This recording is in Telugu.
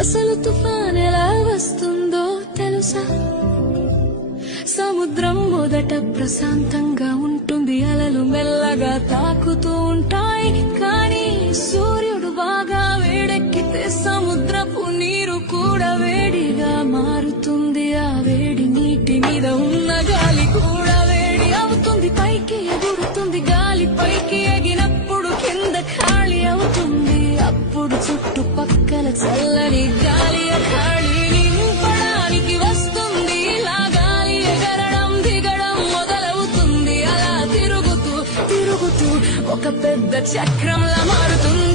అసలు తుఫాన్ ఎలా వస్తుందో తెలుసా? సముద్రం మొదట ప్రశాంతంగా ఉంటుంది, అలలు మెల్లగా తాకుతూ ఉంటాయి. కానీ సూర్యుడు బాగా వేడెక్కితే సముద్రపు నీరు కూడా వేడిగా మారుతుంది. ఆ వేడి నీటి మీద ఉన్న గాలి కూడా వేడి అవుతుంది, పైకి ఎగురుతుంది. గాలి పైకి ఎగినప్పుడు కింద ఖాళీ అవుతుంది. అప్పుడు చుట్టుపక్కల చల్లని గాలి ఖాళీ నింపడానికి వస్తుంది. ఇలా గాలి ఎగరడం దిగడం మొదలవుతుంది. అలా తిరుగుతూ తిరుగుతూ ఒక పెద్ద చక్రంలా మారుతుంది.